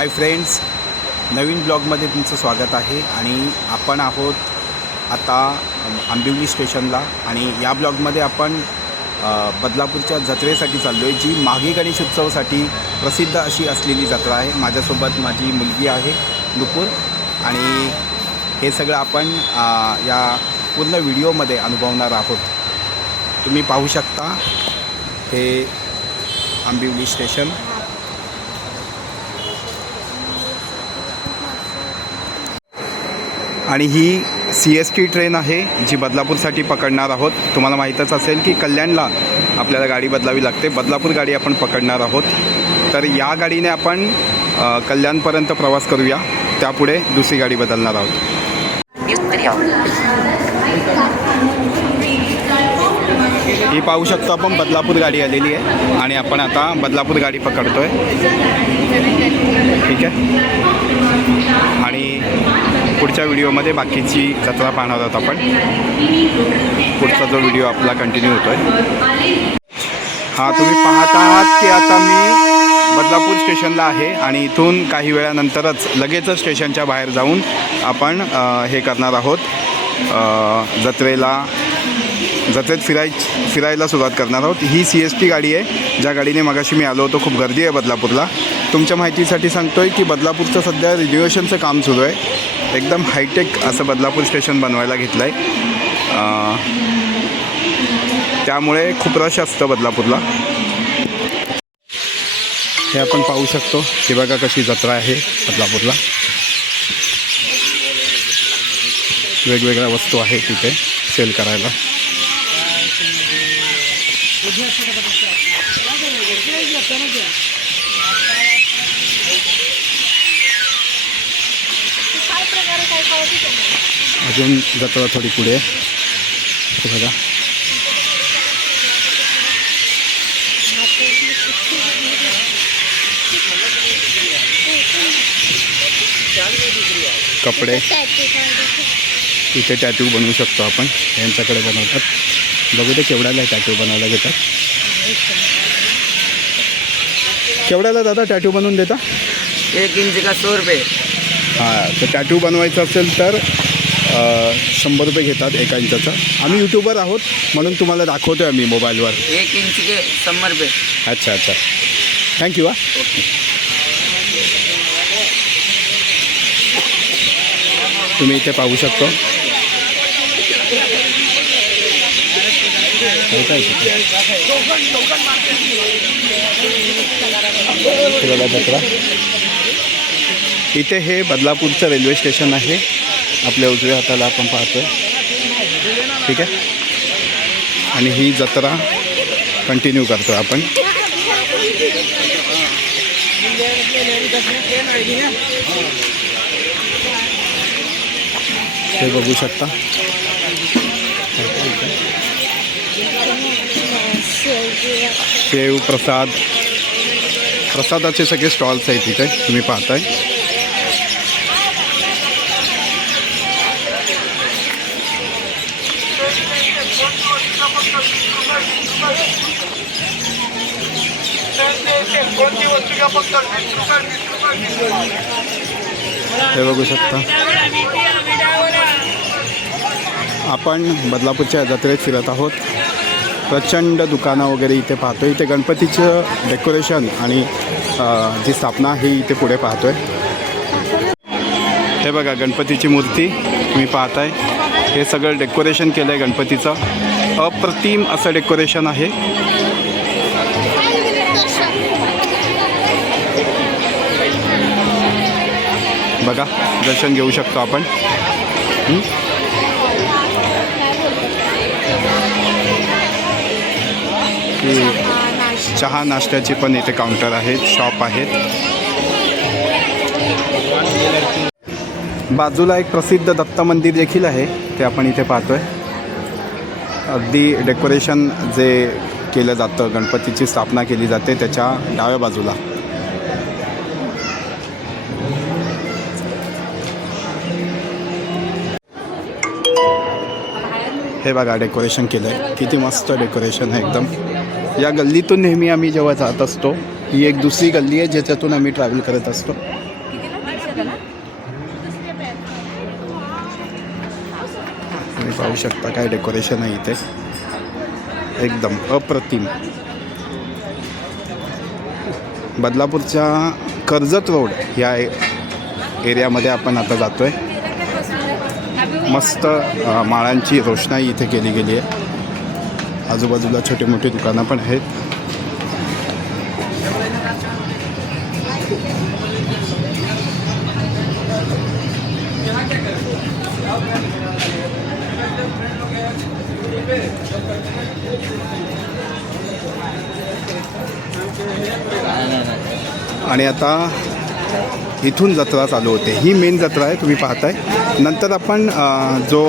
Hi friends, नवीन ब्लॉगमध्ये तुमचं स्वागत आहे. आणि आपण आहोत आता आंबिवली स्टेशनला. आणि या ब्लॉगमध्ये आपण बदलापूरच्या जत्रेसाठी चाललो आहे, जी माघी गणेश उत्सवासाठी प्रसिद्ध अशी असलेली जत्रा आहे. माझ्यासोबत माझी मुलगी आहे नुपूर, आणि हे सगळं आपण या पूर्ण व्हिडिओमध्ये अनुभवणार आहोत. तुम्ही पाहू शकता हे आंबिवली स्टेशन. आणि ही CST ट्रेन आहे जी बदलापूरसाठी पकडणार आहोत. तुम्हाला माहीतच असेल की कल्याणला आपल्याला गाडी बदलावी लागते, बदलापूर गाडी आपण पकडणार आहोत. तर या गाडीने आपण कल्याणपर्यंत प्रवास करूया, त्यापुढे दुसरी गाडी बदलणार आहोत. ही पाहू शकतो आपण बदलापूर गाडी आलेली आहे आणि आपण आता बदलापूर गाडी पकडतो आहे. ठीक आहे. आणि पुढच्या व्हिडिओमध्ये बाकीची जत्रा पाहणार आहोत आपण. पुढचा जो व्हिडिओ आपला कंटिन्यू होतो आहे. हा तुम्ही पाहत आहात की आता मी बदलापूर स्टेशनला आहे आणि इथून काही वेळानंतरच लगेचच स्टेशनच्या बाहेर जाऊन आपण हे करणार आहोत, जत्रेत फिरायला सुरुवात करणार आहोत. ही CST गाडी आहे ज्या गाडीने मगाशी मी आलो होतो. खूप गर्दी आहे बदलापूरला. तुमच्या माहितीसाठी सांगतो आहे की बदलापूरचं सध्या रिनोव्हेशनचं काम सुरू आहे. एकदम हायटेक असं बदलापूर स्टेशन बनवायला घेतलं आहे, त्यामुळे खूप रश असतं बदलापूरला. हे आपण पाहू शकतो. हे बघा कशी जत्रा आहे बदलापूरला. वेगवेगळ्या वस्तू आहेत तिथे सेल करायला. अजून जत्रा थोडी पुढे आहे बघा. कपडे, इथे टॅटू बनवू शकतो आपण. यांच्याकडे बनवतात. बघू ते केवढ्याला टॅटू बनवायला घेतात. केवढ्याला दादा टॅटू बनवून देता? 1 इंच का 100 रुपये. हां, तर टॅटू बनवायचं असेल तर 100 रुपये घेतात 1 इंचाचा. आम्ही यूट्यूबर आहोत म्हणून तुम्हाला दाखवतो आहे आम्ही मोबाईलवर. 1 इंच के 100 रुपये. अच्छा अच्छा, थँक्यू. तुम्ही इथे पाहू शकतो. इथे हे बदलापूरचं रेल्वे स्टेशन आहे. आपल्या उजव्या हाताला आपण पाहतोय. ठीक आहे. आणि ही जत्रा कंटिन्यू करतो आपण. हे बघू शकता. शेव, प्रसादाचे सगळे स्टॉल्स आहेत इथे तुम्ही पाहताय. हे बघू शकता. आपण बदलापूरच्या जत्रेत फिरत आहोत. प्रचंड दुकानं वगैरे इथे पाहतो. इथे गणपतीचं डेकोरेशन आणि जी स्थापना ही इथे पुढे पाहतोय. हे बघा गणपतीची मूर्ती तुम्ही पाहताय. हे सगळं डेकोरेशन केलं आहे गणपतीचं. अप्रतिम असं डेकोरेशन आहे. बघा, दर्शन घेऊ शकतो आपण. चहा नाश्त्याची पण इथे काउंटर आहेत, शॉप आहेत. बाजूला एक प्रसिद्ध दत्त मंदिर देखील आहे, ते आपण इथे पाहतोय. अगदी डेकोरेशन जे केलं जातं, गणपतीची स्थापना केली जाते त्याच्या डाव्या बाजूला. हे बघा डेकोरेशन केलं आहे. किती मस्त डेकोरेशन आहे एकदम. या गल्लीतून नेहमी आम्ही जेव्हा जात असतो, ही एक दुसरी गल्ली आहे ज्याच्यातून आम्ही ट्रॅव्हल करत असतो. तुम्ही पाहू शकता काय डेकोरेशन आहे इथे, एकदम अप्रतिम. बदलापूरच्या कर्जत रोड या एरियामध्ये आपण आता जातोय. मस्त माळांची रोषणाई इथे केली गेली आहे. आजूबाजूला छोटी मोठी दुकानं पण आहेत. आणि आता इथून जत्रा चालू होते. ही मेन जत्रा आहे तुम्ही पाहताय. नंतर आपण जो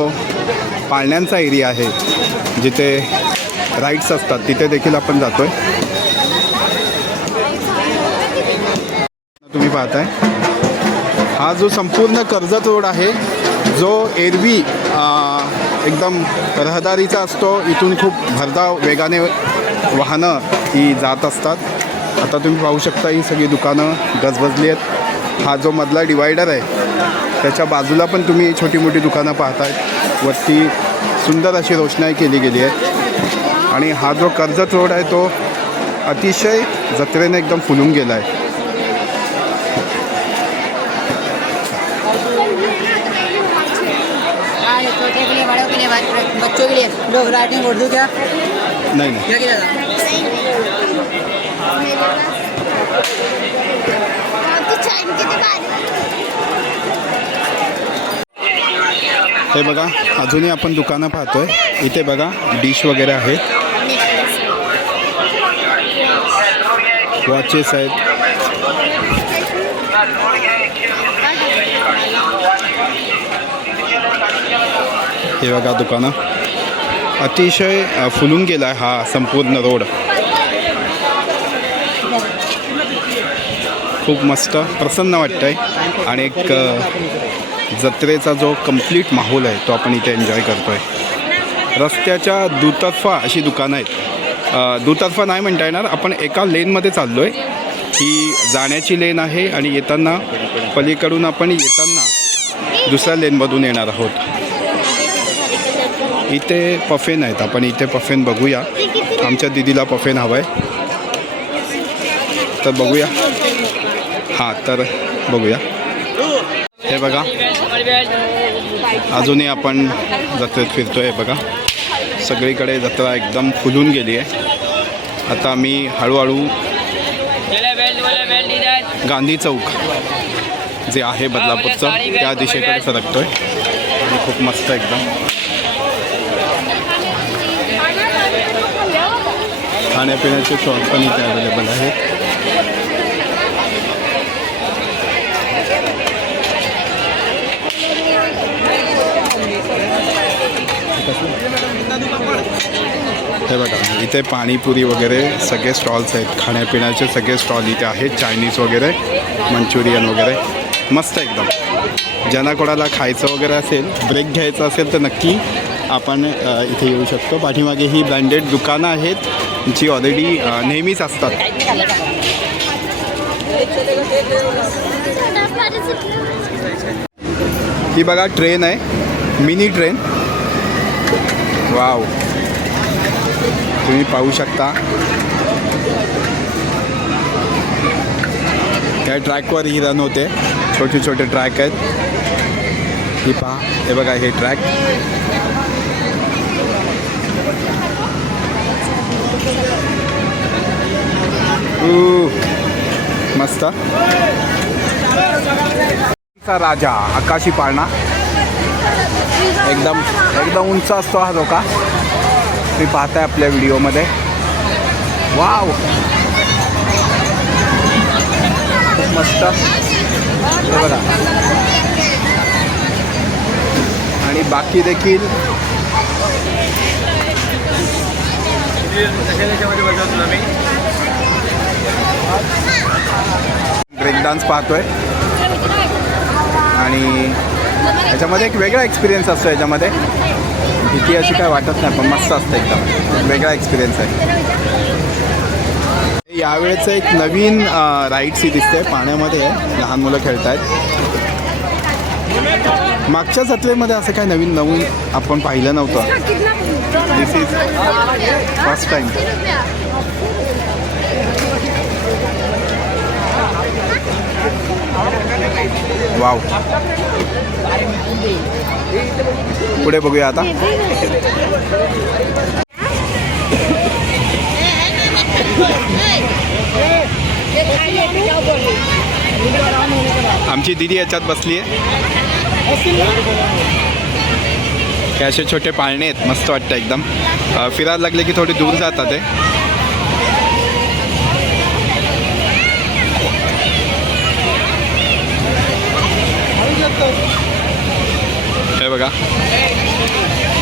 पाळण्यांचा एरिया आहे जिथे राईड्स असतात तिथे देखील आपण जातोय. तुम्ही पाहताय हा जो संपूर्ण कर्जत रोड आहे जो एरवी एकदम रहदारीचा असतो. इथून खूप भरधाव वेगाने वाहनं ही जात असतात. आता तुम्ही पाहू शकता ही सगळी दुकानं गजबजली आहेत. हा जो मधला डिवायडर आहे त्याच्या बाजूला पण तुम्ही छोटी मोठी दुकानं पाहताय. वरती सुंदर अशी रोषणाई केली गेली आहे. आणि हा जो कर्जत रोड आहे तो अतिशय जत्रेने एकदम फुलून गेला आहे. छोटे के लिए, बड़ों के लिए, बच्चों के लिए लोग राइटिंग उर्दू क्या नाही नाही क्या किया था? हे बघा अजूनही आपण दुकानं पाहतोय. इथे बघा डिश वगैरे आहेत, वॉचेस आहेत. हे बघा दुकानं अतिशय फुलून गेला आहे हा संपूर्ण रोड. खूप मस्त प्रसन्न वाटतं आहे. आणि एक जत्रेचा जो कंप्लीट माहोल आहे तो आपण इथे एन्जॉय करतो आहे. रस्त्याच्या दुतर्फा अशी दुकानं आहेत. दुतर्फा नाही म्हणता येणार, आपण एका लेनमध्ये चाललो आहे. ही जाण्याची लेन आहे आणि येताना पलीकडून आपण येताना दुसऱ्या लेनमधून येणार आहोत. इथे पफेन आहेत. आपण इथे पफेन बघूया. आमच्या दीदीला पफेन हवं आहे तर बघूया. हां तर बघूया. हे बघा अजूनही आपण जत्रेत फिरतो आहे. बघा सगळीकडे जत्रा एकदम फुलून गेली आहे. आता आम्ही हळूहळू गांधी चौक जे आहे बदलापूरचं त्या दिशेकडे सरकतो आहे. आणि खूप मस्त एकदम खाण्यापिण्याचे स्टॉल पण इथे अवेलेबल आहेत. हे बघा इथे पाणीपुरी वगैरे सगळे स्टॉल्स आहेत. खाण्यापिण्याचे सगळे स्टॉल इथे आहेत. चायनीज वगैरे, मंचुरियन वगैरे मस्त एकदम. ज्यांना कोणाला खायचं वगैरे असेल, ब्रेक घ्यायचा असेल तर नक्की आपण इथे येऊ शकतो. पाठीमागे ही ब्रँडेड दुकानं आहेत जी ऑलरेडी नेहमीच असतात. ही बघा ट्रेन आहे, मिनी ट्रेन. वाव तुम्ही पाहू शकता. या ट्रॅकवर ही रन होते. छोटे छोटे ट्रॅक आहेत. ही पहा, हे बघा हे ट्रॅक. मस्त. राजा आकाशी पाळणा एकदम एकदम उंच असतो हा धोका. तुम्ही पाहताय आपल्या व्हिडिओमध्ये. वाव खूप मस्त. हे बघा आणि बाकी देखील ब्रेक डान्स पाहतोय. आणि याच्यामध्ये एक वेगळा एक्सपिरियन्स असतो. याच्यामध्ये भीती अशी काय वाटत नाही, पण मस्त असतं एकदम. वेगळा एक्सपिरियन्स आहे. यावेळेचं एक नवीन राईड्स ही दिसते पाण्यामध्ये आहे. लहान मुलं खेळत आहेत. मागच्या जत्रेमध्ये असं काय नवीन आपण पाहिलं नव्हतं. दिस इज फर्स्ट टाइम. वाव. पुढे बघूया आता. आमची दीदी याच्यात बसली आहे. हे असे छोटे पाळणे आहेत. मस्त वाटतं एकदम. फिरायला लागले की थोडी दूर जातात ते. हे बघा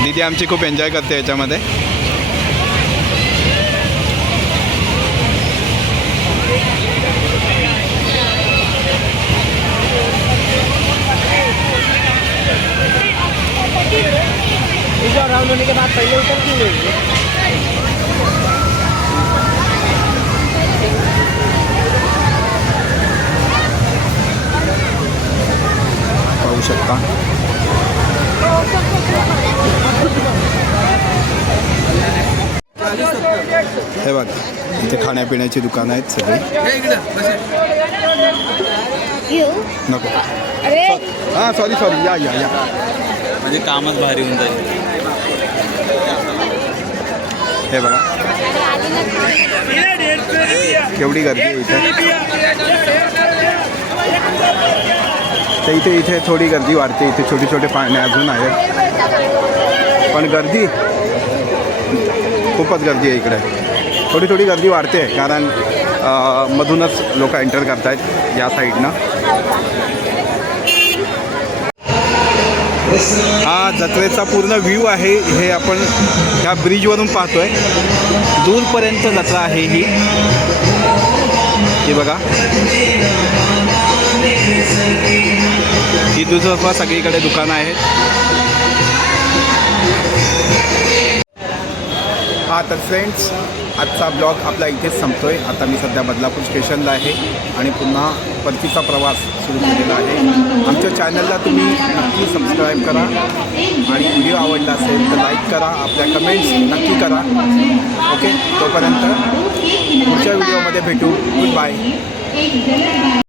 दीदी आमची खूप एन्जॉय करते याच्यामध्ये. राउंड होने के बाद पहले उतरती है. पाहू शकता. हे बघ इथे खाण्यापिण्याची दुकानं आहेत सगळी. नको. हां सॉरी या या या. म्हणजे कामच भारी होऊन जाईल. हे बघा केवढी गर्दी आहे इथे. तर इथे थोडी गर्दी वाढते. इथे छोटे छोटे पाळणे अजून आहेत पण गर्दी खूपच गर्दी आहे इकडे. थोडी गर्दी वाढते कारण मधूनच लोक एंटर करत आहेत या साईडनं. हा जत्रेचा पूर्ण व्ह्यू आहे. हे आपण ह्या ब्रिजवरून पाहतोय. दूरपर्यंत जत्रा आहे ही बघा. ही दुसरं सगळीकडे दुकानं आहेत. हा तर फ्रेंड्स आजचा ब्लॉग आपला इथेच संपतोय. आता मी सध्या बदलापूर स्टेशनला आहे आणि पुन्हा परतीचा प्रवास सुरू केलेला आहे. आमच्या चॅनलला तुम्ही नक्की सबस्क्राईब करा आणि व्हिडिओ आवडला असेल तर लाईक करा. आपल्या कमेंट्स नक्की करा. ओके तोपर्यंत पुढच्या व्हिडिओमध्ये भेटू. Good bye.